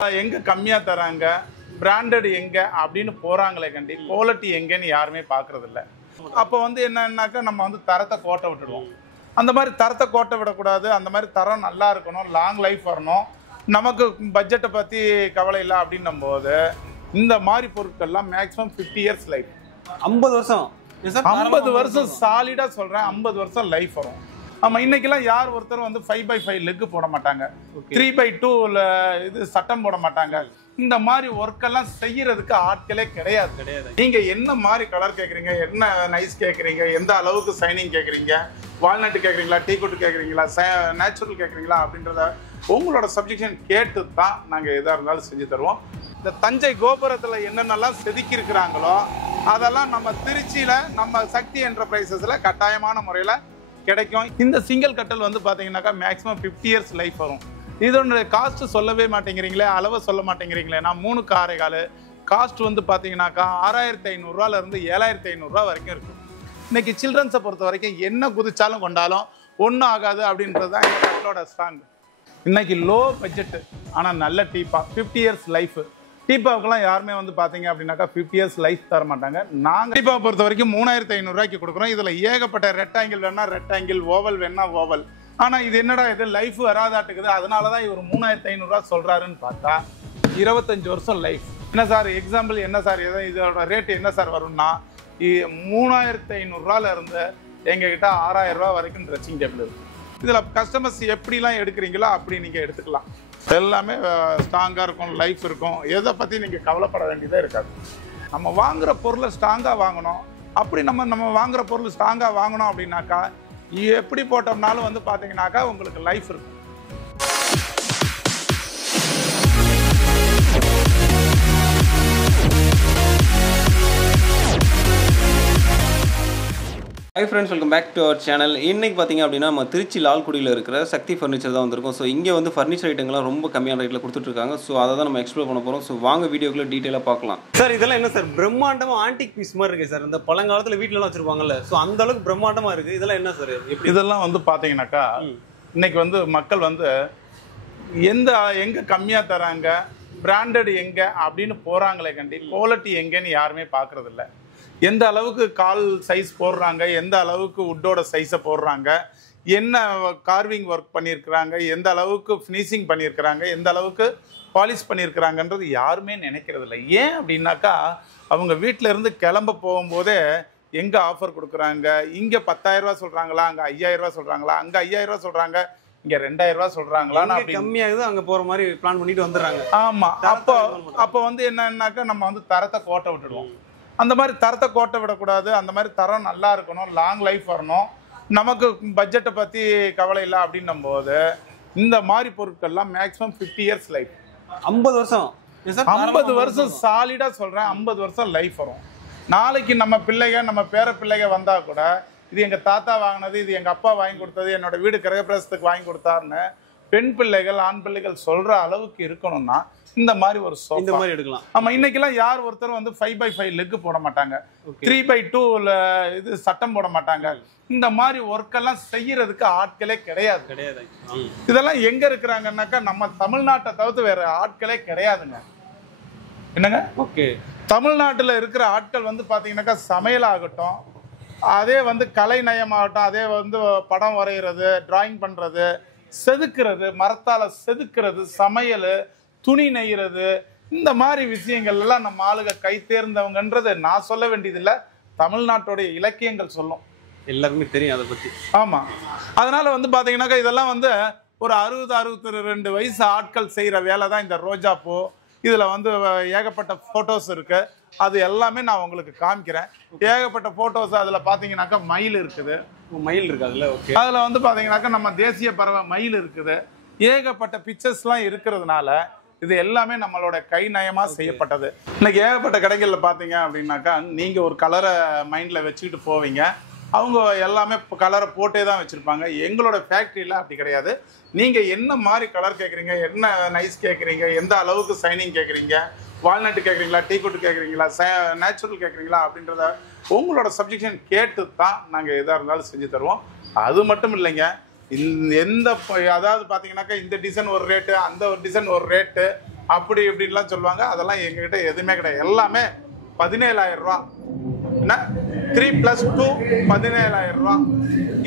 எங்க கம்மியா தராங்க, பிராண்டட் எங்க அப்படின்னு போறாங்களே கண்டி, குவாலிட்டி எங்கன்னு யாருமே பாக்குறது இல்ல. அப்ப வந்து என்னன்னாக்கா நம்ம வந்து தரத்தை கோட்டை விட்டுடுவோம். அந்த மாதிரி தரத்தை கோட்டை விடக்கூடாது. அந்த மாதிரி தரம் நல்லா இருக்கணும், லாங் லைஃப் வரணும், நமக்கு பட்ஜெட்டை பத்தி கவலை இல்லை அப்படின்னும் போது இந்த மாதிரி பொருட்கள்லாம் மேக்ஸிமம் 50 இயர்ஸ் லைஃப். 50 வருஷம் 50 வருஷம் சாலிடா சொல்றேன், 50 வருஷம் லைஃப் வரும். ஆமா, இன்னைக்கெல்லாம் யார் ஒருத்தர் வந்து 5x5 லெக் போட மாட்டாங்க, 3x2 இது சட்டம் போட மாட்டாங்க. இந்த மாதிரி ஒர்க் எல்லாம் செய்யறதுக்கு ஆட்களே கிடையாது. நீங்க என்ன மாதிரி கலர் கேக்குறீங்க, என்ன நைஸ் கேக்குறீங்க, எந்த அளவுக்கு சைனிங் கேக்குறீங்க, வால்நட் கேக்குறீங்களா, டீக்குட் கேக்குறீங்களா, நேச்சுரல் கேக்குறீங்களா அப்படின்றத உங்களோட சப்ஜெக்ஷன் கேட்டு தான் நாங்க எதா இருந்தாலும் செஞ்சு தருவோம். இந்த தஞ்சை கோபுரத்துல என்னென்னலாம் செதுக்கி இருக்கிறாங்களோ அதெல்லாம் நம்ம திருச்சியில நம்ம சக்தி என்டர்பிரைசஸ்ல கட்டாயமான முறையில கிடைக்கும். இந்த சிங்கிள் கட்டல் வந்து பாத்தீங்கன்னாக்கா மேக்ஸிமம் 50 இயர்ஸ் லைஃப் வரும். இதோட காஸ்ட் சொல்லவே மாட்டேங்கிறீங்களே, அளவை சொல்ல மாட்டேங்கிறீங்களே. நான் 3 காரைகால் காஸ்ட் வந்து பார்த்தீங்கன்னாக்கா 6500 ரூபாயிலிருந்து 7500 ரூபா வரைக்கும் இருக்கு. இன்னைக்கு சில்ட்ரன்ஸை பொறுத்த வரைக்கும் என்ன குதிச்சாலும் கொண்டாலும் ஒன்றும் ஆகாது அப்படின்றது தான் எங்கள் கட்டலோட ஸ்ட்ராங். இன்னைக்கு லோ பட்ஜெட்டு ஆனால் நல்ல டீப்பா, 50 இயர்ஸ் லைஃப். டீப்பாவுக்கெல்லாம் யாருமே வந்து பார்த்தீங்க அப்படின்னாக்கா 50 இயர்ஸ் லைஃப் தர மாட்டாங்க. நாங்கள் டீப்பாவை பொறுத்த வரைக்கும் 3500 ரூபாய்க்கு கொடுக்குறோம். இதில் ஏகப்பட்ட ரெக்டாங்கிள் வேணா ரெக்டாங்கிள், ஓவல் வேணா ஓவல். ஆனால் இது என்னடா இது லைஃப் வராதாட்டுக்குது, அதனால தான் இவர் 3500 ரூபா சொல்கிறாருன்னு பார்த்தா 25 வருஷம் லைஃப். என்ன சார் எக்ஸாம்பிள், என்ன சார் இதோட ரேட்டு என்ன சார் வரும்னா 3500 ரூபாயில இருந்து எங்ககிட்ட 6000 ரூபா வரைக்கும் ட்ரெஸ்ஸிங் டேபிள் இருக்குது. இதில் கஸ்டமர்ஸ் எப்படிலாம் எடுக்கிறீங்களோ அப்படி நீங்கள் எடுத்துக்கலாம். எல்லாமே ஸ்ட்ராங்காக இருக்கும், லைஃப் இருக்கும். எதை பற்றி நீங்கள் கவலைப்பட வேண்டியதே இருக்காது. நம்ம வாங்குகிற பொருளை ஸ்ட்ராங்காக வாங்கணும். அப்படி நம்ம வாங்குகிற பொருள் ஸ்ட்ராங்காக வாங்கணும் அப்படின்னாக்கா எப்படி போட்டோம்னாலும் வந்து பார்த்தீங்கன்னாக்கா உங்களுக்கு லைஃப் இருக்கும். Hi friends, welcome back to our channel. இன்றைக்கி பார்த்திங்க அப்படின்னா நம்ம திருச்சி லால்குடியில் இருக்கிற சக்தி ஃபர்னிச்சர் தான் வந்திருக்கோம். ஸோ இங்கே வந்து ஃபர்னிச்சர் ஐட்டங்கள்லாம் ரொம்ப கம்மியான ரேட்டில் கொடுத்துட்ருக்காங்க. ஸோ அதை தான் நம்ம எக்ஸ்ப்ளோர் பண்ண போகிறோம். ஸோ வாங்க வீடியோக்குள்ளே டீட்டெயிலாக பார்க்கலாம். சார் இதெல்லாம் என்ன சார் பிரம்மாண்டமாக ஆன்டிக் பீஸ் மாதிரி இருக்குது சார்? இந்த பழங்காலத்தில் வீட்டிலலாம் வச்சுருப்பாங்கல்ல, ஸோ அந்த அளவுக்கு பிரம்மாண்டமாக இருக்குது. இதெல்லாம் என்ன சார்? இதெல்லாம் வந்து பார்த்தீங்கன்னாக்கா இன்னைக்கு வந்து மக்கள் வந்து எங்கே கம்மியாக தராங்க, பிராண்டட் எங்கே அப்படின்னு போகிறாங்களே கண்டி, குவாலிட்டி எங்கேன்னு யாருமே பார்க்குறது இல்லை. எந்த அளவுக்கு கால் சைஸ் போடுறாங்க, எந்த அளவுக்கு உட்டோட சைஸை போடுறாங்க, என்ன கார்விங் ஒர்க் பண்ணியிருக்கிறாங்க, எந்த அளவுக்கு ஃபினிஷிங் பண்ணியிருக்கிறாங்க, எந்த அளவுக்கு பாலிஷ் பண்ணியிருக்கிறாங்கன்றது யாருமே நினைக்கிறது இல்லை. ஏன் அப்படின்னாக்கா அவங்க வீட்டில் இருந்து கிளம்ப போகும்போதே எங்கே ஆஃபர் கொடுக்குறாங்க, இங்கே 10,000 ரூபா சொல்கிறாங்களா, அங்கே 5000 ரூபா சொல்கிறாங்களா, அங்கே 5000 ரூபா சொல்கிறாங்க, இங்கே 2000 ரூபா சொல்கிறாங்களா, கம்மியாகுது அங்கே போகிற மாதிரி பிளான் பண்ணிட்டு வந்துடுறாங்க. ஆமாம், அப்போ வந்து என்னன்னாக்கா நம்ம வந்து தரத்தை கோட்டை விட்டுடுவோம். அந்த மாதிரி தரத்தை கோட்டை விடக்கூடாது. அந்த மாதிரி தரம் நல்லா இருக்கணும், லாங் லைஃப் வரணும், நமக்கு பட்ஜெட்டை பற்றி கவலை இல்லை அப்படின்னும் போது இந்த மாதிரி பொருட்கள்லாம் மேக்ஸிமம் 50 இயர்ஸ் லைஃப். 50 வருஷம் 50 வருஷம் சாலிடாக சொல்கிறேன், 50 வருஷம் லைஃப் வரும். நாளைக்கு நம்ம பிள்ளைங்க, நம்ம பேர பிள்ளைங்க வந்தால் கூட இது எங்கள் தாத்தா வாங்கினது, இது எங்கள் அப்பா வாங்கி கொடுத்தது, என்னோட வீடு கிரகப்பிரவேசத்துக்கு வாங்கி கொடுத்தாருன்னு பெண் பிள்ளைகள் ஆண் பிள்ளைகள் சொல்கிற அளவுக்கு இருக்கணும்னா இந்த மாதிரி ஒரு இந்த மாதிரி எடுக்கலாம். ஆமா, இன்னைக்கெல்லாம் யார் ஒருத்தர் வந்து 5x5 லெக் போட மாட்டாங்க, 3x2 இது சட்டம் போட மாட்டாங்க. இந்த மாதிரி ஒர்க் எல்லாம் செய்யறதுக்கு ஆட்களே கிடையாது. இதெல்லாம் எங்க இருக்கிறாங்கன்னாக்கா நம்ம தமிழ்நாட்டை தவிர்த்து வேற ஆட்களே கிடையாதுங்க. என்னங்க? ஓகே, தமிழ்நாட்டில் இருக்கிற ஆட்கள் வந்து பாத்தீங்கன்னாக்கா சமையல் ஆகட்டும், அதே வந்து கலை நயமாகட்டும், அதே வந்து படம் வரைகிறது, டிராயிங் பண்றது, செதுக்கிறது, மரத்தால செதுக்கிறது, சமையல், துணி நெய்கிறது, இந்த மாதிரி விஷயங்கள் எல்லாம் நம்ம ஆளுக கை தேர்ந்தவங்கன்றது நான் சொல்ல வேண்டியதில்லை, தமிழ்நாட்டுடைய இலக்கியங்கள் சொல்லும், எல்லாருமே தெரியும் அதை பற்றி. ஆமா, அதனால வந்து பாத்தீங்கன்னாக்கா இதெல்லாம் வந்து ஒரு 60-62 வயசு ஆட்கள் செய்யற வேலை தான் இந்த ரோஜா பூ. இதுல வந்து ஏகப்பட்ட போட்டோஸ் இருக்கு, அது எல்லாமே நான் உங்களுக்கு காமிக்கிறேன். ஏகப்பட்ட போட்டோஸ் அதுல பாத்தீங்கன்னாக்கா மயில் இருக்குது, மயில் இருக்கு அதுல. ஓகே, அதுல வந்து பாத்தீங்கன்னாக்கா நம்ம தேசிய பறவை மயில் இருக்குது. ஏகப்பட்ட பிக்சர்ஸ்லாம் இருக்கிறதுனால இது எல்லாமே நம்மளோட கை நயமா செய்யப்பட்டது. இன்னைக்கு ஏகப்பட்ட கடைகளில் பார்த்தீங்க அப்படின்னாக்கா நீங்க ஒரு கலரை மைண்ட்ல வச்சுக்கிட்டு போவீங்க, அவங்க எல்லாமே கலரை போட்டே தான் வச்சிருப்பாங்க. எங்களோட ஃபேக்ட்ரியில் அப்படி கிடையாது. நீங்க என்ன மாதிரி கலர் கேட்குறீங்க, என்ன நைஸ் கேட்குறீங்க, எந்த அளவுக்கு சைனிங் கேட்குறீங்க, வால்நட் கேட்குறீங்களா, டீக்குட் கேட்குறீங்களா, நேச்சுரல் கேட்குறீங்களா அப்படின்றத உங்களோட சப்ஜெக்ஷன் கேட்டு தான் நாங்கள் எதாக இருந்தாலும் செஞ்சு தருவோம். அது மட்டும் இல்லைங்க, எந்த அதாவது பார்த்தீங்கன்னாக்கா இந்த டிசைன் ஒரு ரேட்டு, அந்த ஒரு டிசைன் ஒரு ரேட்டு, அப்படி இப்படின்லாம் சொல்லுவாங்க. அதெல்லாம் எங்ககிட்ட எதுவுமே கிடையாது. எல்லாமே 17,000 ரூபா. என்ன 3+2 17,000 ரூபா.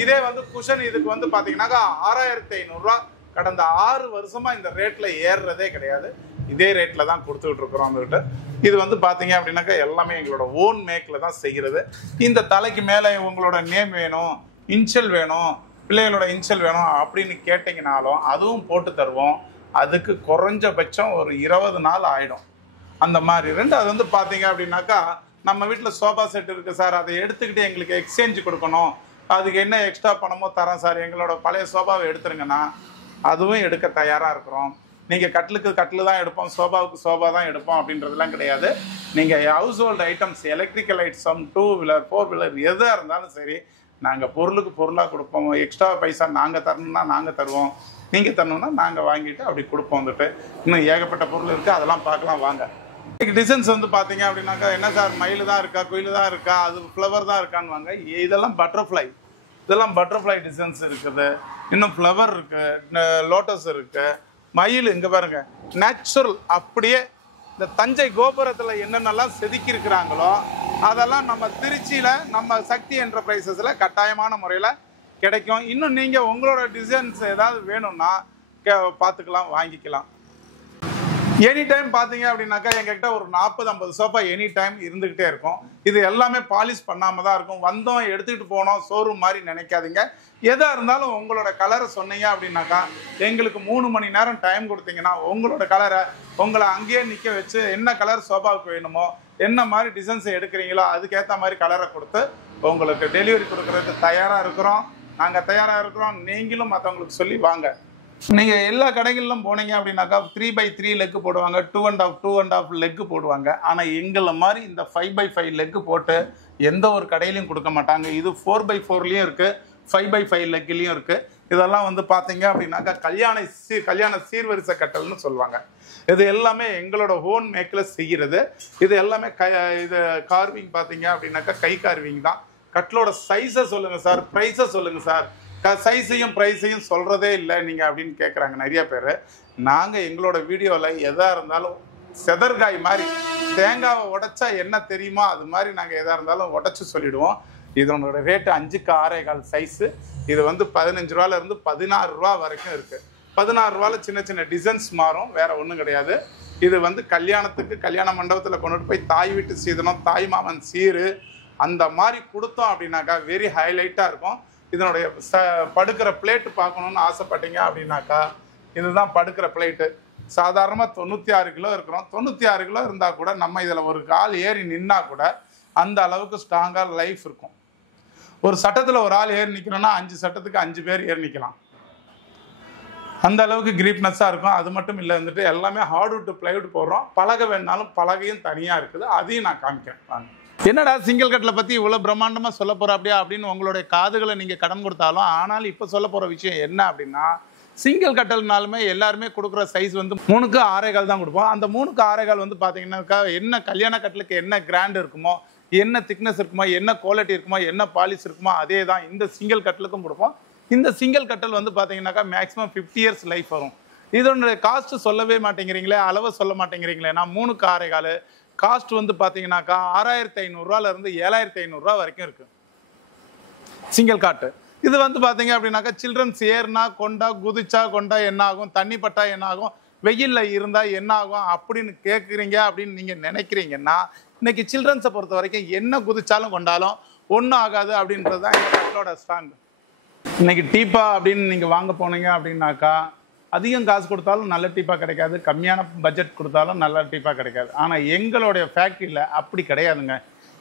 இதே வந்து குஷன் இதுக்கு வந்து பார்த்தீங்கன்னாக்கா 6,500 ரூபா. கடந்த 6 வருஷமா இந்த ரேட்ல ஏறுறதே கிடையாது. இதே ரேட்ல தான் கொடுத்துக்கிட்டு இருக்கிறோம் அவங்ககிட்ட. இது வந்து பார்த்தீங்க அப்படின்னாக்கா எல்லாமே எங்களோட ஓன் மேக்கில் தான் செய்கிறது. இந்த தலைக்கு மேலே உங்களோட நேம் வேணும், இன்ஷியல் வேணும், பிள்ளைகளோட இன்ஷியல் வேணும் அப்படின்னு கேட்டிங்கனாலும் அதுவும் போட்டு தருவோம். அதுக்கு குறைஞ்சபட்சம் ஒரு 20 நாள் ஆகிடும். அந்த மாதிரி. ரெண்டாவது வந்து பார்த்தீங்க அப்படின்னாக்கா நம்ம வீட்டில் சோஃபா செட் இருக்குது சார், அதை எடுத்துக்கிட்டு எங்களுக்கு எக்ஸ்சேஞ்ச் கொடுக்கணும், அதுக்கு என்ன எக்ஸ்ட்ரா பணமோ தரோம் சார், எங்களோட பழைய சோஃபாவை எடுத்துருங்கன்னா அதுவும் எடுக்க தயாராக இருக்கிறோம். நீங்கள் கட்டிலுக்கு கட்டில் தான் எடுப்போம், சோஃபாவுக்கு சோஃபா தான் எடுப்போம் அப்படின்றதுலாம் கிடையாது. நீங்கள் house hold items, electrical item, 2 wheeler 4 wheeler எதாக இருந்தாலும் சரி, நாங்கள் பொருளுக்கு பொருளாக கொடுப்போம். எக்ஸ்ட்ரா பைசா நாங்கள் தரணும்னா நாங்கள் தருவோம், நீங்கள் தரணும்னா நாங்கள் வாங்கிட்டு அப்படி கொடுப்போம். வந்துட்டு இன்னும் ஏகப்பட்ட பொருள் இருக்குது, அதெல்லாம் பார்க்கலாம் வாங்க. டிசைன்ஸ் வந்து பார்த்தீங்க அப்படின்னாக்கா என்ன சார் மயில் தான் இருக்கா, குயில் தான் இருக்கா, அது ஃப்ளவர் தான் இருக்கான்னு வாங்க. இதெல்லாம் பட்டர்ஃப்ளை, இதெல்லாம் பட்டர்ஃப்ளை டிசைன்ஸ் இருக்குது. இன்னும் ஃப்ளவர் இருக்குது, லோட்டஸ் இருக்குது, மயில். இங்கே பாருங்க நேச்சுரல். அப்படியே இந்த தஞ்சை கோபுரத்தில் என்னென்னலாம் செதுக்கி இருக்கிறாங்களோ அதெல்லாம் நம்ம திருச்சியில் நம்ம சக்தி என்டர்பிரைசஸில் கட்டாயமான முறையில் கிடைக்கும். இன்னும் நீங்கள் உங்களோட டிசைன்ஸ் ஏதாவது வேணும்னா பார்த்துக்கலாம், வாங்கிக்கலாம். எனி டைம் பார்த்தீங்க அப்படின்னாக்கா எங்ககிட்ட ஒரு 40-50 சோஃபா எனி டைம் இருந்துக்கிட்டே இருக்கும். இது எல்லாமே பாலிஷ் பண்ணாமல் தான் இருக்கும். வந்தோம் எடுத்துக்கிட்டு போனோம் ஷோரூம் மாதிரி நினைக்காதீங்க. எதாக இருந்தாலும் உங்களோட கலரை சொன்னீங்க அப்படின்னாக்கா எங்களுக்கு 3 மணி நேரம் டைம் கொடுத்தீங்கன்னா உங்களோட கலரை உங்களை அங்கேயே நிற்க வச்சு என்ன கலர் சோஃபாவுக்கு வேணுமோ, என்ன மாதிரி டிசைன்ஸை எடுக்கிறீங்களோ அதுக்கேற்ற மாதிரி கலரை கொடுத்து உங்களுக்கு டெலிவரி கொடுக்குறதுக்கு தயாராக இருக்கிறோம். நாங்கள் தயாராக இருக்கிறோம். நீங்களும் மற்றவங்களுக்கு சொல்லி வாங்க. நீங்கள் எல்லா கடைகளிலும் போனீங்க அப்படின்னாக்கா 3x3 லெக்கு போடுவாங்க, 2.5 லெக்கு போடுவாங்க. ஆனால் எங்களை மாதிரி இந்த 5x5 லெக்கு போட்டு எந்த ஒரு கடையிலையும் கொடுக்க மாட்டாங்க. இது 4x4லேயும் இருக்குது, 5x5 லெக்குலேயும் இருக்குது. இதெல்லாம் வந்து பார்த்தீங்க அப்படின்னாக்கா கல்யாண சீர்வரிசை கட்டல்னு சொல்லுவாங்க. இது எல்லாமே எங்களோட ஓன் மேக்கில் செய்கிறது. இது எல்லாமே இது கார்விங் பார்த்தீங்க அப்படின்னாக்கா கை கார்விங் தான். கட்டலோட சைஸை சொல்லுங்கள் சார், ப்ரைஸை சொல்லுங்கள் சார், சைஸையும் ப்ரைஸையும் சொல்கிறதே இல்லை நீங்கள் அப்படின்னு கேட்குறாங்க நிறைய பேர். நாங்கள் எங்களோட வீடியோவில் எதாக இருந்தாலும் செதற்காய் மாதிரி தேங்காவை உடைச்சா என்ன தெரியுமோ அது மாதிரி நாங்கள் எதாக இருந்தாலும் உடச்சி சொல்லிவிடுவோம். இதனோட ரேட்டு 5க்கு 6.25 சைஸு. இது வந்து 15 ரூபாலேருந்து 16 ரூபா வரைக்கும் இருக்குது. 16 ரூபாவில் சின்ன சின்ன டிசைன்ஸ் மாறும், வேறு ஒன்றும் கிடையாது. இது வந்து கல்யாணத்துக்கு கல்யாண மண்டபத்தில் கொண்டுட்டு போய் தாய் வீட்டு சீதனம், தாய் மாமன் சீரு அந்த மாதிரி கொடுத்தோம் அப்படின்னாக்கா வெரி ஹைலைட்டாக இருக்கும். இதனுடைய படுக்கிற பிளேட்டு பார்க்கணுன்னு ஆசைப்பட்டீங்க அப்படின்னாக்கா இதுதான் படுக்கிற பிளேட்டு. சாதாரணமாக 96 கிலோ இருக்கிறோம். 96 கிலோ இருந்தால் கூட நம்ம இதில் ஒரு கால் ஏறி நின்னா கூட அந்த அளவுக்கு ஸ்ட்ராங்காக லைஃப் இருக்கும். ஒரு சட்டத்தில் ஒரு ஆள் ஏறி நிற்கணும்னா 5 சட்டத்துக்கு 5 பேர் ஏறி நிற்கலாம். அந்த அளவுக்கு கிரீப்னஸாக இருக்கும். அது மட்டும் இல்லை, வந்துட்டு எல்லாமே ஹார்ட்வுட் பிளைவுட் போடுறோம். பலகை வேணுனாலும் பலகையும் தனியாக இருக்குது, அதையும் நான் காமிக்கிறேன். என்னடா சிங்கிள் கட்டில் பற்றி இவ்வளோ பிரம்மாண்டமாக சொல்ல போகிற அப்படியா அப்படின்னு உங்களுடைய காதுகளை நீங்கள் கடன் கொடுத்தாலும், ஆனாலும் இப்போ சொல்ல போகிற விஷயம் என்ன அப்படின்னா, சிங்கிள் கட்டல்னாலுமே எல்லாருமே கொடுக்குற சைஸ் வந்து 3க்கு 6.25 தான் கொடுப்போம். அந்த 3க்கு 6.25 வந்து பார்த்தீங்கன்னாக்கா என்ன கல்யாண கட்டலுக்கு என்ன கிராண்ட் இருக்குமோ, என்ன திக்னஸ் இருக்குமோ, என்ன குவாலிட்டி இருக்குமோ, என்ன பாலிஷ் இருக்குமோ அதே தான் இந்த சிங்கிள் கட்டலுக்கும் கொடுப்போம். இந்த சிங்கிள் கட்டல் வந்து பார்த்தீங்கன்னாக்கா மேக்ஸிமம் 50 இயர்ஸ் லைஃப் வரும். இதனுடைய காஸ்ட்டு சொல்லவே மாட்டேங்கிறீங்களே, அளவை சொல்ல மாட்டேங்கிறீங்களே. நான் 3க்கு 6.25 காஸ்ட் வந்து பார்த்தீங்கன்னாக்கா 6,500 ரூபாலேருந்து 7,500 ரூபா வரைக்கும் இருக்குது சிங்கிள் காட்டு. இது வந்து பார்த்தீங்க அப்படின்னாக்கா சில்ட்ரன்ஸ் ஏறுனா கொண்டா, குதிச்சா கொண்டா என்ன ஆகும், தண்ணி பட்டா என்ன ஆகும், வெயிலில் இருந்தால் என்ன ஆகும் அப்படின்னு கேட்குறீங்க அப்படின்னு நீங்கள் நினைக்கிறீங்கன்னா, இன்னைக்கு சில்ட்ரன்ஸை பொறுத்த வரைக்கும் என்ன குதிச்சாலும் கொண்டாலும் ஒன்றும் ஆகாது அப்படின்றது தான் எங்கள் கட்டலோட ஸ்ட்ராங். இன்னைக்கு டீப்பா அப்படின்னு நீங்கள் வாங்க போனீங்க அப்படின்னாக்கா அதிகம் காசு கொடுத்தாலும் நல்ல டீப்பாக கிடைக்காது, கம்மியான பட்ஜெட் கொடுத்தாலும் நல்ல டீப்பாக கிடைக்காது. ஆனால் எங்களுடைய ஃபேக்ட்ரியில் அப்படி கிடையாதுங்க.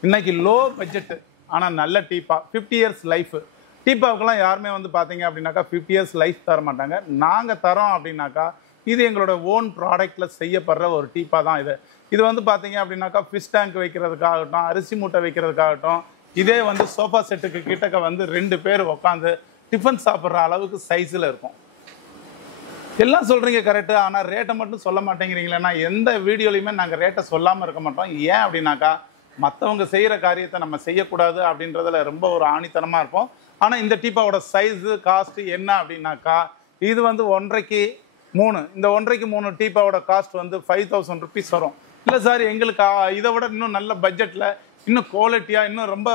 இன்றைக்கி லோ பட்ஜெட்டு ஆனால் நல்ல டீப்பா, 50 இயர்ஸ் லைஃபு. டீப்பாவுக்கெல்லாம் யாருமே வந்து பார்த்தீங்க அப்படின்னாக்கா 50 இயர்ஸ் லைஃப் தர மாட்டாங்க. நாங்கள் தரோம் அப்படின்னாக்கா இது எங்களோட ஓன் ப்ராடக்டில் செய்யப்படுற ஒரு டீப்பா தான் இது. இது வந்து பார்த்தீங்க அப்படின்னாக்கா ஃபிஷ் டேங்க் வைக்கிறதுக்காகட்டும், அரிசி மூட்டை வைக்கிறதுக்காகட்டும், இதே வந்து சோஃபா செட்டுக்கு கிட்டக்க வந்து 2 பேர் உட்காந்து டிஃபன் சாப்பிட்ற அளவுக்கு சைஸில் இருக்கும். எல்லாம் சொல்கிறீங்க கரெக்டு, ஆனால் ரேட்டை மட்டும் சொல்ல மாட்டேங்கிறீங்களேன்னா எந்த வீடியோலையுமே நாங்கள் ரேட்டை சொல்லாமல் இருக்க மாட்டோம். ஏன் அப்படின்னாக்கா மற்றவங்க செய்கிற காரியத்தை நம்ம செய்யக்கூடாது அப்படின்றதுல ரொம்ப ஒரு ஆணித்தனமாக இருப்போம். ஆனால் இந்த டீப்பாவோட சைஸு காஸ்ட்டு என்ன அப்படின்னாக்கா இது வந்து 1.5க்கு 3 இந்த 1.5க்கு 3 டீப்பாவோட காஸ்ட் வந்து 5000 ருபீஸ் வரும். இல்லை சார் எங்களுக்கு இதை விட இன்னும் நல்ல பட்ஜெட்டில் இன்னும் குவாலிட்டியாக இன்னும் ரொம்ப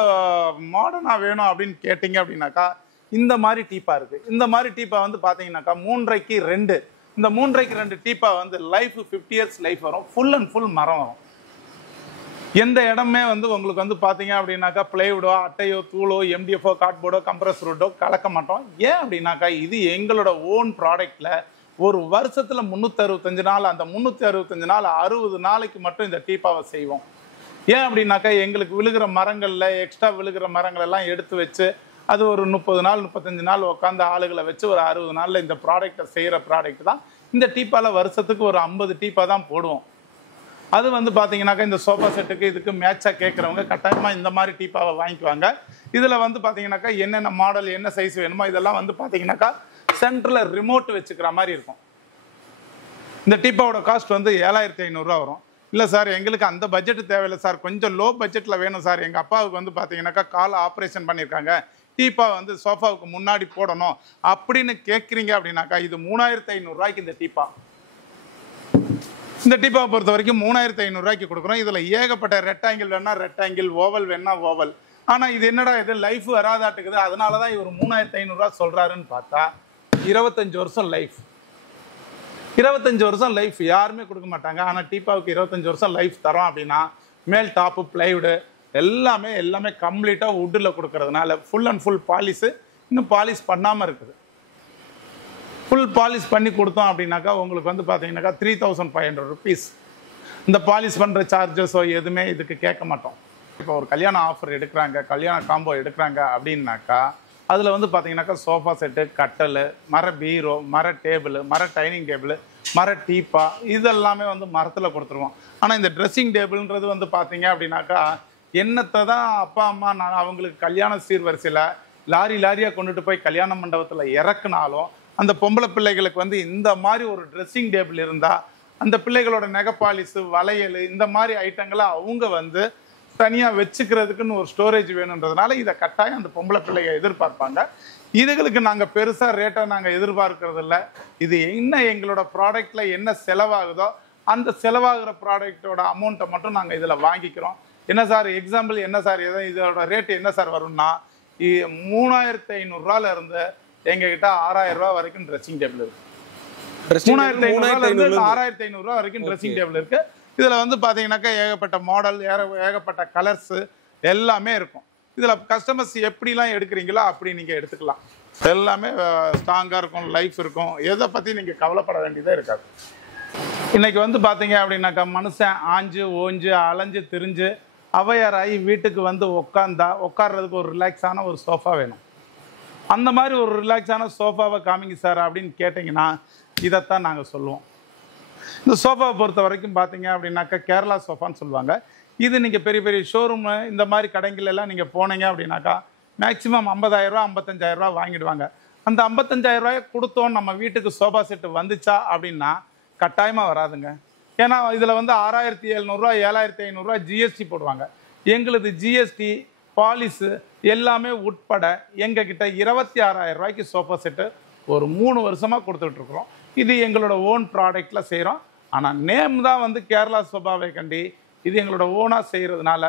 மாடர்னாக வேணும் அப்படின்னு கேட்டிங்க அப்படின்னாக்கா இந்த மாதிரி டீப்பா இருக்குது. இந்த மாதிரி டீப்பா வந்து பார்த்தீங்கன்னாக்கா 3.5க்கு 2 இந்த 3.5க்கு 2 டீப்பா வந்து லைஃப் 50 இயர்ஸ் லைஃப் வரும். ஃபுல் அண்ட் ஃபுல் மரம் வரும். எந்த இடமே வந்து உங்களுக்கு வந்து பார்த்தீங்க அப்படின்னாக்கா பிளைவுடோ அட்டையோ தூளோ எம்டிஎஃப்ஓ கார்ட்போர்டோ கம்ப்ரஸர் வுட்டோ கலக்க மாட்டோம். ஏன் அப்படின்னாக்கா இது எங்களோட ஓன் ப்ராடக்டில் ஒரு வருஷத்தில் 365 நாள், அந்த 365 நாள் 60 நாளைக்கு மட்டும் இந்த டீப்பாவை செய்வோம். ஏன் அப்படின்னாக்கா எங்களுக்கு விழுகிற மரங்களில் எக்ஸ்ட்ரா விழுகிற மரங்கள் எல்லாம் எடுத்து வச்சு அது ஒரு 30 நாள் 35 நாள் உட்காந்து ஆளுகளை வச்சு ஒரு 60 நாளில் இந்த ப்ராடக்டை செய்கிற ப்ராடக்ட் தான் இந்த டீப்பாவில் வருஷத்துக்கு ஒரு 50 டீப்பா தான் போடுவோம். அது வந்து பார்த்தீங்கன்னாக்கா இந்த சோஃபா செட்டுக்கு இதுக்கு மேட்சாக கேட்குறவங்க கட்டாயமாக இந்த மாதிரி டீப்பாவை வாங்கிக்குவாங்க. இதில் வந்து பார்த்தீங்கன்னாக்கா என்னென்ன மாடல் என்ன சைஸ் வேணுமோ இதெல்லாம் வந்து பார்த்தீங்கன்னாக்கா சென்டரில் ரிமோட் வச்சுக்கிற மாதிரி இருக்கும். இந்த டீப்பாவோட காஸ்ட் வந்து 7500 வரும். இல்லை சார் எங்களுக்கு அந்த பட்ஜெட்டு தேவையில்லை சார், கொஞ்சம் லோ பட்ஜெட்டில் வேணும் சார், எங்கள் அப்பாவுக்கு வந்து பார்த்தீங்கன்னாக்கா கால் ஆப்ரேஷன் பண்ணியிருக்காங்க, டீப்பா வந்து சோஃபாவுக்கு முன்னாடி போடணும் அப்படின்னு கேட்குறீங்க அப்படின்னாக்கா இது 3500 இந்த டீப்பா. இந்த டீப்பாவை பொறுத்த வரைக்கும் 3500 கொடுக்குறோம். இதில் ஏகப்பட்ட ரெக்டாங்கிள் வேணா ரெக்டாங்கிள், ஓவல் வேணா ஓவல். ஆனால் இது என்னடா இது லைஃப் வராதாட்டுக்குது, அதனால தான் இவர் 3500 சொல்கிறாருன்னு பார்த்தா 25 வருஷம் லைஃப். 25 வருஷம் லைஃப் யாருமே கொடுக்க மாட்டாங்க. ஆனால் டீப்பாவுக்கு 25 வருஷம் லைஃப் தரோம் அப்படின்னா மேல் டாப்பு பிளைவுடு எல்லாமே கம்ப்ளீட்டாக வுட்டில் கொடுக்கறதுனால ஃபுல் அண்ட் ஃபுல் பாலிஸு, இன்னும் பாலிஷ் பண்ணாமல் இருக்குது. ஃபுல் பாலிஷ் பண்ணி கொடுத்தோம் அப்படின்னாக்கா உங்களுக்கு வந்து பார்த்தீங்கன்னாக்கா 3500 ருபீஸ். இந்த பாலிஷ் பண்ணுற சார்ஜஸோ எதுவுமே இதுக்கு கேட்க மாட்டோம். இப்போ ஒரு கல்யாண ஆஃபர் எடுக்கிறாங்க, கல்யாண காம்போ எடுக்கிறாங்க அப்படின்னாக்கா அதில் வந்து பார்த்தீங்கன்னாக்கா சோஃபா செட்டு, கட்டல், மர பீரோ, மர டேபிள், மர டைனிங் டேபிள், மர டீப்பா இதெல்லாமே வந்து மரத்தில் கொடுத்துருவோம். ஆனால் இந்த ட்ரெஸ்ஸிங் டேபிள்ன்றது வந்து பார்த்தீங்க அப்படின்னாக்கா என்னத்தை தான் அப்பா அம்மா நான் அவங்களுக்கு கல்யாண சீர்வரிசையில் லாரியாக கொண்டுட்டு போய் கல்யாண மண்டபத்தில் இறக்குனாலும் அந்த பொம்பளை பிள்ளைகளுக்கு வந்து இந்த மாதிரி ஒரு ட்ரெஸ்ஸிங் டேபிள் இருந்தால் அந்த பிள்ளைகளோட நெகப்பாலிஸு, வளையல் இந்த மாதிரி ஐட்டங்களை அவங்க வந்து தனியாக வச்சுக்கிறதுக்குன்னு ஒரு ஸ்டோரேஜ் வேணுன்றதுனால இதை கட்டாயம் அந்த பொம்பளை பிள்ளைங்க எதிர்பார்ப்பாங்க. இதுகளுக்கு நாங்கள் பெருசாக ரேட்டை நாங்கள் எதிர்பார்க்கறதில்ல. இது என்ன எங்களோட ப்ராடக்டில் என்ன செலவாகுதோ அந்த செலவாகிற ப்ராடக்டோட அமௌண்ட்டை மட்டும் நாங்கள் இதில் வாங்கிக்கிறோம். என்ன சார் எக்ஸாம்பிள் என்ன சார் இதோட ரேட்டு என்ன சார் வரும்னா 3500 இருந்து எங்ககிட்ட 6000 வரைக்கும் ட்ரெஸ்ஸிங் டேபிள் இருக்கு. 6500 வரைக்கும் ட்ரெஸ்ஸிங் டேபிள் இருக்கு. இதில் வந்து பார்த்தீங்கன்னாக்கா ஏகப்பட்ட மாடல், ஏகப்பட்ட கலர்ஸு எல்லாமே இருக்கும். இதில் கஸ்டமர்ஸ் எப்படிலாம் எடுக்கிறீங்களோ அப்படி நீங்கள் எடுத்துக்கலாம். எல்லாமே ஸ்ட்ராங்காக இருக்கும், லைஃப் இருக்கும், எதை பற்றி நீங்கள் கவலைப்பட வேண்டியதே இருக்காது. இன்றைக்கி வந்து பார்த்தீங்க அப்படின்னாக்கா மனுஷன் ஆஞ்சு ஓஞ்சு அலைஞ்சு திரிஞ்சு அவையாராகி வீட்டுக்கு வந்து உட்கார்றதுக்கு ஒரு ரிலாக்ஸான ஒரு சோஃபா வேணும். அந்த மாதிரி ஒரு ரிலாக்ஸான சோஃபாவை காமிங்க சார் அப்படின்னு கேட்டிங்கன்னா இதைத்தான் நாங்கள் சொல்லுவோம். இந்த சோஃபாவை பொறுத்த வரைக்கும் பார்த்தீங்க அப்படின்னாக்கா கேரளா சோஃபான்னு சொல்லுவாங்க. இது நீங்கள் பெரிய பெரிய ஷோரூமு இந்த மாதிரி கடைகள் எல்லாம் நீங்கள் போனீங்க அப்படின்னாக்கா மேக்ஸிமம் 50000 55,000 வாங்கிடுவாங்க. அந்த 55,000 கொடுத்தோம் நம்ம வீட்டுக்கு சோஃபா செட்டு வந்துச்சா அப்படின்னா கட்டாயமாக வராதுங்க. ஏன்னா இதில் வந்து 6700 7500 ஜிஎஸ்டி போடுவாங்க. எங்களுது ஜிஎஸ்டி பாலிஸு எல்லாமே உட்பட எங்ககிட்ட 26,000 சோஃபா செட்டு ஒரு 3 வருஷமாக கொடுத்துட்ருக்குறோம். இது எங்களோட ஓன் ப்ராடக்டில் செய்கிறோம். ஆனால் நேம் தான் வந்து கேரளா சோஃபாவை கண்டி இது எங்களோட ஓனாக செய்கிறதுனால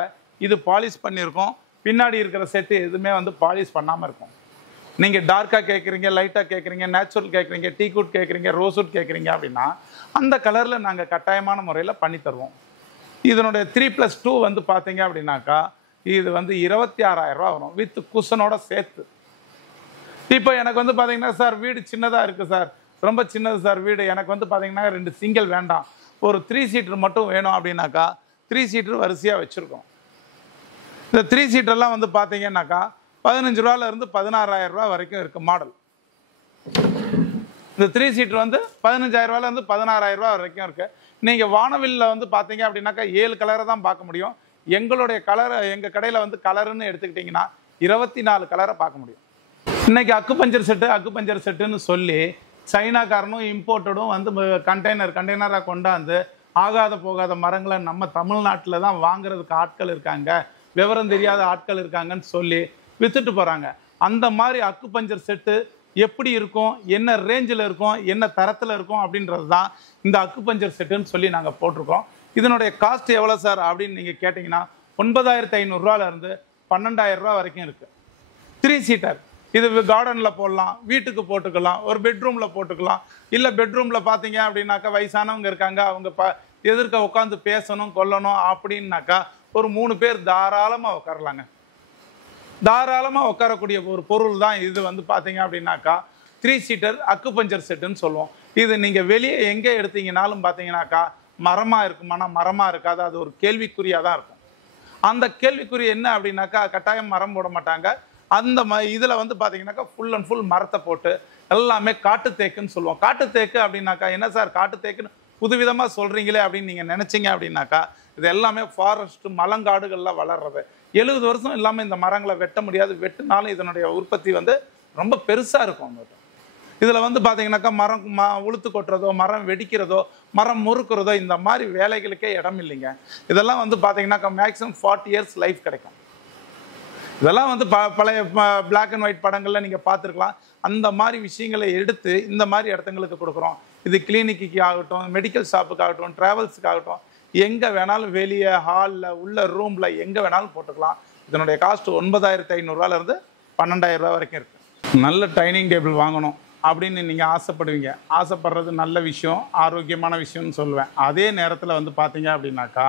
இது பாலிஷ் பண்ணியிருக்கோம். பின்னாடி இருக்கிற செட்டு எதுவுமே வந்து பாலிஷ் பண்ணாமல் இருக்கும். நீங்கள் டார்க்காக கேட்குறீங்க, லைட்டாக கேட்குறீங்க, நேச்சுரல் கேட்குறீங்க, டீக்குட் கேட்குறீங்க, ரோஸ்வுட் கேட்குறீங்க அப்படின்னா அந்த கலரில் நாங்கள் கட்டாயமான முறையில் பண்ணி தருவோம். இதனுடைய 3+2 வந்து பார்த்தீங்க அப்படின்னாக்கா இது வந்து 26,000 வரும் வித் குஷனோட சேர்த்து. இப்போ எனக்கு வந்து பார்த்தீங்கன்னா சார் வீடு சின்னதாக இருக்குது சார், ரொம்ப சின்னது சார் வீடு, எனக்கு வந்து பார்த்தீங்கன்னா 2 சிங்கிள் வேண்டாம், ஒரு 3 சீட்டர் மட்டும் வேணும் அப்படின்னாக்கா 3 சீட்டர் வரிசையாக வச்சுருக்கோம். இந்த 3 சீட்டர்லாம் வந்து பார்த்தீங்கன்னாக்கா 15,000 16,000 வரைக்கும் இருக்குது மாடல். இந்த 3 சீட்டர் வந்து 15,000 16,000 வரைக்கும் இருக்குது. நீங்கள் வானவில்லில் வந்து பார்த்தீங்க அப்படின்னாக்கா 7 கலரை தான் பார்க்க முடியும். எங்களுடைய கலரை எங்கள் கடையில் வந்து கலருன்னு எடுத்துக்கிட்டிங்கன்னா 24 கலரை பார்க்க முடியும். இன்றைக்கி அக்குபஞ்சர் செட்டுன்னு சொல்லி சைனாக்காரனும் இம்போர்ட்டடும் வந்து கண்டெய்னராக கொண்டாந்து ஆகாத போகாத மரங்களை நம்ம தமிழ்நாட்டில் தான் வாங்குறதுக்கு ஆட்கள் இருக்காங்க, விவரம் தெரியாத ஆட்கள் இருக்காங்கன்னு சொல்லி வித்துட்டு போகிறாங்க. அந்த மாதிரி அக்குபஞ்சர் செட்டு எப்படி இருக்கும், என்ன ரேஞ்சில் இருக்கும், என்ன தரத்தில் இருக்கும் அப்படின்றது தான் இந்த அக்குபஞ்சர் செட்டுன்னு சொல்லி நாங்கள் போட்டிருக்கோம். இதனுடைய காஸ்ட் எவ்வளோ சார் அப்படின்னு நீங்கள் கேட்டிங்கன்னா 9,500 12,000 வரைக்கும் இருக்குது. 3 சீட்டர். இது கார்டனில் போடலாம், வீட்டுக்கு போட்டுக்கலாம், ஒரு பெட்ரூமில் போட்டுக்கலாம். இல்லை பெட்ரூமில் பார்த்தீங்க அப்படின்னாக்கா வயசானவங்க இருக்காங்க, அவங்க எதிர்க்க உட்காந்து பேசணும் கொள்ளணும் அப்படின்னாக்கா ஒரு 3 பேர் தாராளமாக உட்காரலாங்க. தாராளமாக உட்காரக்கூடிய ஒரு பொருள் தான் இது வந்து பார்த்தீங்க அப்படின்னாக்கா 3 சீட்டர் அக்குபஞ்சர் செட்டுன்னு சொல்லுவோம். இது நீங்கள் வெளியே எங்கே எடுத்தீங்கனாலும் பார்த்தீங்கன்னாக்கா மரமாக இருக்குமானா மரமாக இருக்காது, அது ஒரு கேள்விக்குறியாக தான் இருக்கும். அந்த கேள்விக்குறி என்ன அப்படின்னாக்கா கட்டாயம் மரம் போட மாட்டாங்க. அந்த இதில் வந்து பார்த்தீங்கன்னாக்கா ஃபுல் அண்ட் ஃபுல் மரத்தை போட்டு எல்லாமே காட்டு தேக்குன்னு சொல்லுவோம். காட்டு தேக்கு அப்படின்னாக்கா என்ன சார் காட்டு தேக்குன்னு புதுவிதமாக சொல்கிறீங்களே அப்படின்னு நீங்கள் நினச்சிங்க அப்படின்னாக்கா இது எல்லாமே ஃபாரஸ்ட்டு மலங்காடுகளில் வளர்றது. 70 வருஷம் இல்லாமல் இந்த மரங்களை வெட்ட முடியாது. வெட்டினாலும் இதனுடைய உற்பத்தி வந்து ரொம்ப பெருசாக இருக்கும். இதில் வந்து பார்த்தீங்கன்னாக்கா மரம் உளுத்து கொட்டுறதோ, மரம் வெடிக்கிறதோ, மரம் முறுக்கிறதோ இந்த மாதிரி வேலைகளுக்கே இடம் இல்லைங்க. இதெல்லாம் வந்து பார்த்தீங்கன்னாக்கா மேக்ஸிமம் 40 இயர்ஸ் லைஃப் கிடைக்கும். இதெல்லாம் வந்து பழைய பிளாக் அண்ட் ஒயிட் படங்களில் நீங்கள் பார்த்துருக்கலாம். அந்த மாதிரி விஷயங்களை எடுத்து இந்த மாதிரி இடத்துங்களுக்கு கொடுக்குறோம். இது கிளினிக்கு ஆகட்டும், மெடிக்கல் ஷாப்புக்காகட்டும், ட்ராவல்ஸுக்காகட்டும், எங்கே வேணாலும் வெளியே ஹாலில் உள்ள ரூமில் எங்கே வேணாலும் போட்டுக்கலாம். இதனுடைய காஸ்ட் 9,500 12,000 வரைக்கும் இருக்குது. நல்ல டைனிங் டேபிள் வாங்கணும் அப்படின்னு நீங்கள் ஆசைப்படுவீங்க. ஆசைப்படுறது நல்ல விஷயம், ஆரோக்கியமான விஷயம்னு சொல்லுவேன். அதே நேரத்தில் வந்து பார்த்தீங்க அப்படின்னாக்கா